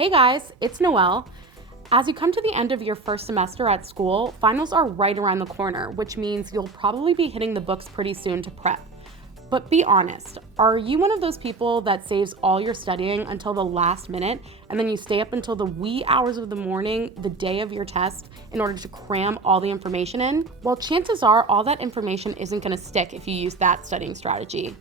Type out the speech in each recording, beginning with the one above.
Hey guys, it's Noelle. As you come to the end of your first semester at school, finals are right around the corner, which means you'll probably be hitting the books pretty soon to prep. But be honest, are you one of those people that saves all your studying until the last minute and then you stay up until the wee hours of the morning, the day of your test, in order to cram all the information in? Well, chances are all that information isn't going to stick if you use that studying strategy,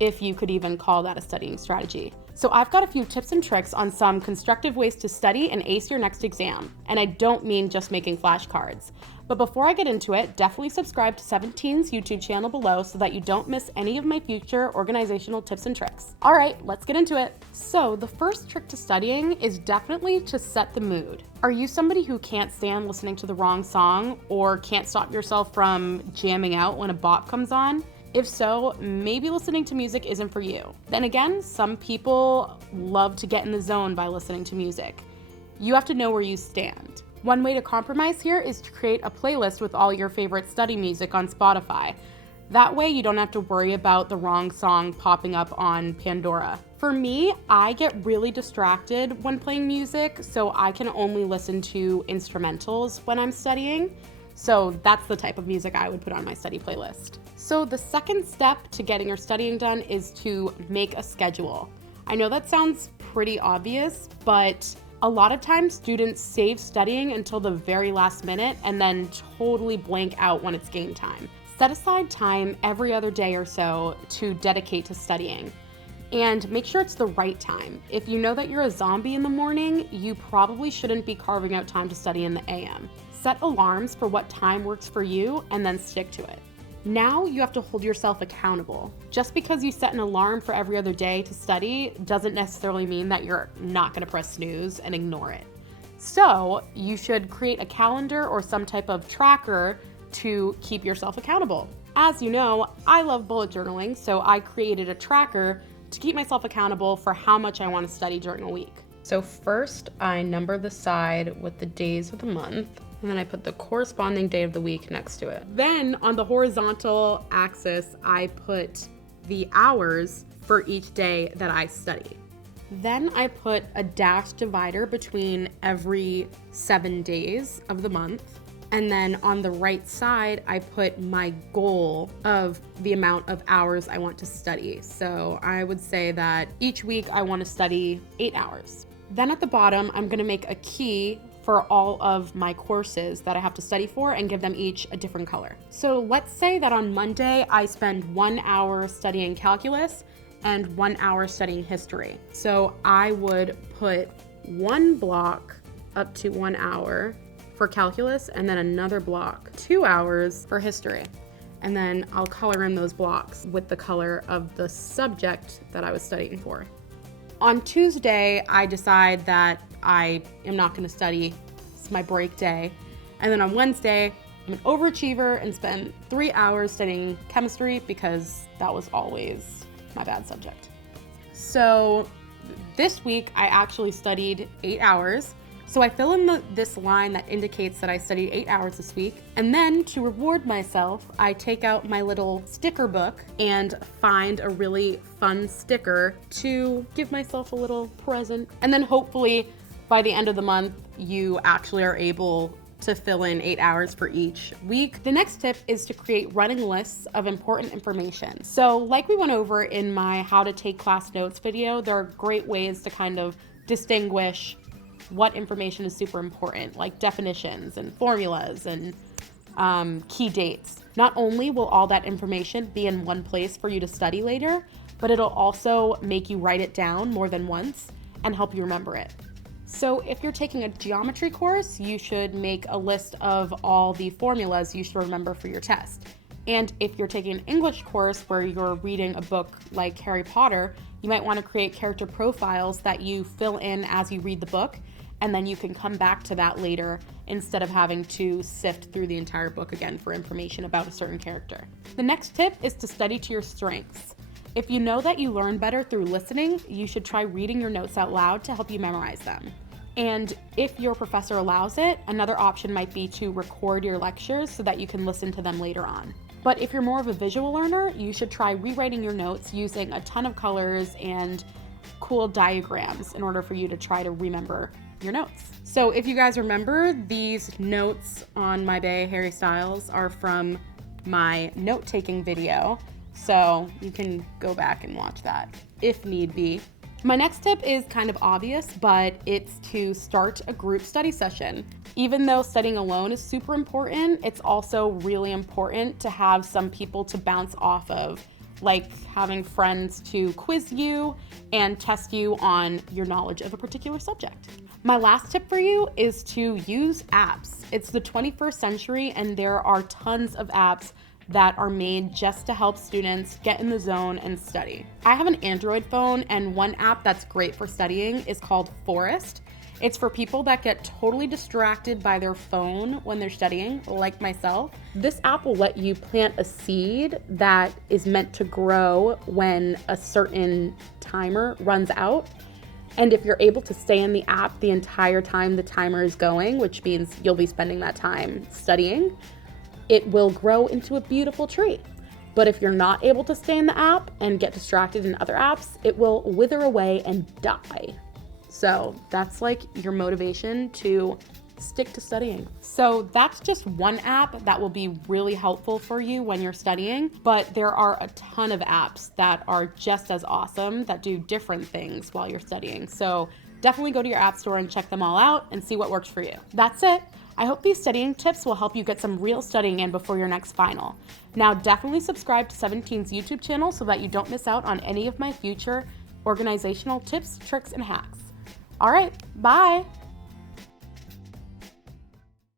if you could even call that a studying strategy. So I've got a few tips and tricks on some constructive ways to study and ace your next exam. And I don't mean just making flashcards. But before I get into it, definitely subscribe to 17's YouTube channel below so that you don't miss any of my future organizational tips and tricks. All right, let's get into it. So the first trick to studying is definitely to set the mood. Are you somebody who can't stand listening to the wrong song or can't stop yourself from jamming out when a bop comes on? If so, maybe listening to music isn't for you. Then again, some people love to get in the zone by listening to music. You have to know where you stand. One way to compromise here is to create a playlist with all your favorite study music on Spotify. That way you don't have to worry about the wrong song popping up on Pandora. For me, I get really distracted when playing music, so I can only listen to instrumentals when I'm studying. So that's the type of music I would put on my study playlist. So the second step to getting your studying done is to make a schedule. I know that sounds pretty obvious, but a lot of times students save studying until the very last minute and then totally blank out when it's game time. Set aside time every other day or so to dedicate to studying. And make sure it's the right time. If you know that you're a zombie in the morning, you probably shouldn't be carving out time to study in the AM. Set alarms for what time works for you and then stick to it. Now you have to hold yourself accountable. Just because you set an alarm for every other day to study doesn't necessarily mean that you're not going to press snooze and ignore it. So you should create a calendar or some type of tracker to keep yourself accountable. As you know, I love bullet journaling, so I created a tracker to keep myself accountable for how much I want to study during a week. So first, I number the side with the days of the month, and then I put the corresponding day of the week next to it. Then on the horizontal axis, I put the hours for each day that I study. Then I put a dash divider between every 7 days of the month. And then on the right side, I put my goal of the amount of hours I want to study. So I would say that each week I want to study 8 hours. Then at the bottom, I'm going to make a key for all of my courses that I have to study for and give them each a different color. So let's say that on Monday, I spend 1 hour studying calculus and 1 hour studying history. So I would put one block up to 1 hour for calculus and then another block, 2 hours for history. And then I'll color in those blocks with the color of the subject that I was studying for. On Tuesday, I decide that I am not going to study. It's my break day. And then on Wednesday, I'm an overachiever and spend 3 hours studying chemistry because that was always my bad subject. So this week, I actually studied 8 hours. So I fill in this line that indicates that I studied 8 hours this week. And then to reward myself, I take out my little sticker book and find a really fun sticker to give myself a little present. And then hopefully by the end of the month, you actually are able to fill in 8 hours for each week. The next tip is to create running lists of important information. So like we went over in my how to take class notes video, there are great ways to kind of distinguish what information is super important, like definitions and formulas and key dates. Not only will all that information be in one place for you to study later, but it'll also make you write it down more than once and help you remember it. So if you're taking a geometry course, you should make a list of all the formulas you should remember for your test. And if you're taking an English course where you're reading a book like Harry Potter, you might want to create character profiles that you fill in as you read the book, and then you can come back to that later instead of having to sift through the entire book again for information about a certain character. The next tip is to study to your strengths. If you know that you learn better through listening, you should try reading your notes out loud to help you memorize them. And if your professor allows it, another option might be to record your lectures so that you can listen to them later on. But if you're more of a visual learner, you should try rewriting your notes using a ton of colors and cool diagrams in order for you to try to remember your notes. So if you guys remember, these notes on my bae Harry Styles are from my note-taking video, so you can go back and watch that if need be. My next tip is kind of obvious, but it's to start a group study session. Even though studying alone is super important, it's also really important to have some people to bounce off of, like having friends to quiz you and test you on your knowledge of a particular subject. My last tip for you is to use apps. It's the 21st century and there are tons of apps that are made just to help students get in the zone and study. I have an Android phone, and one app that's great for studying is called Forest. It's for people that get totally distracted by their phone when they're studying, like myself. This app will let you plant a seed that is meant to grow when a certain timer runs out. And if you're able to stay in the app the entire time the timer is going, which means you'll be spending that time studying, it will grow into a beautiful tree. But if you're not able to stay in the app and get distracted in other apps, it will wither away and die. So that's like your motivation to stick to studying. So that's just one app that will be really helpful for you when you're studying, but there are a ton of apps that are just as awesome that do different things while you're studying. So definitely go to your app store and check them all out and see what works for you. That's it. I hope these studying tips will help you get some real studying in before your next final. Now definitely subscribe to 17's YouTube channel so that you don't miss out on any of my future organizational tips, tricks, and hacks. All right, bye.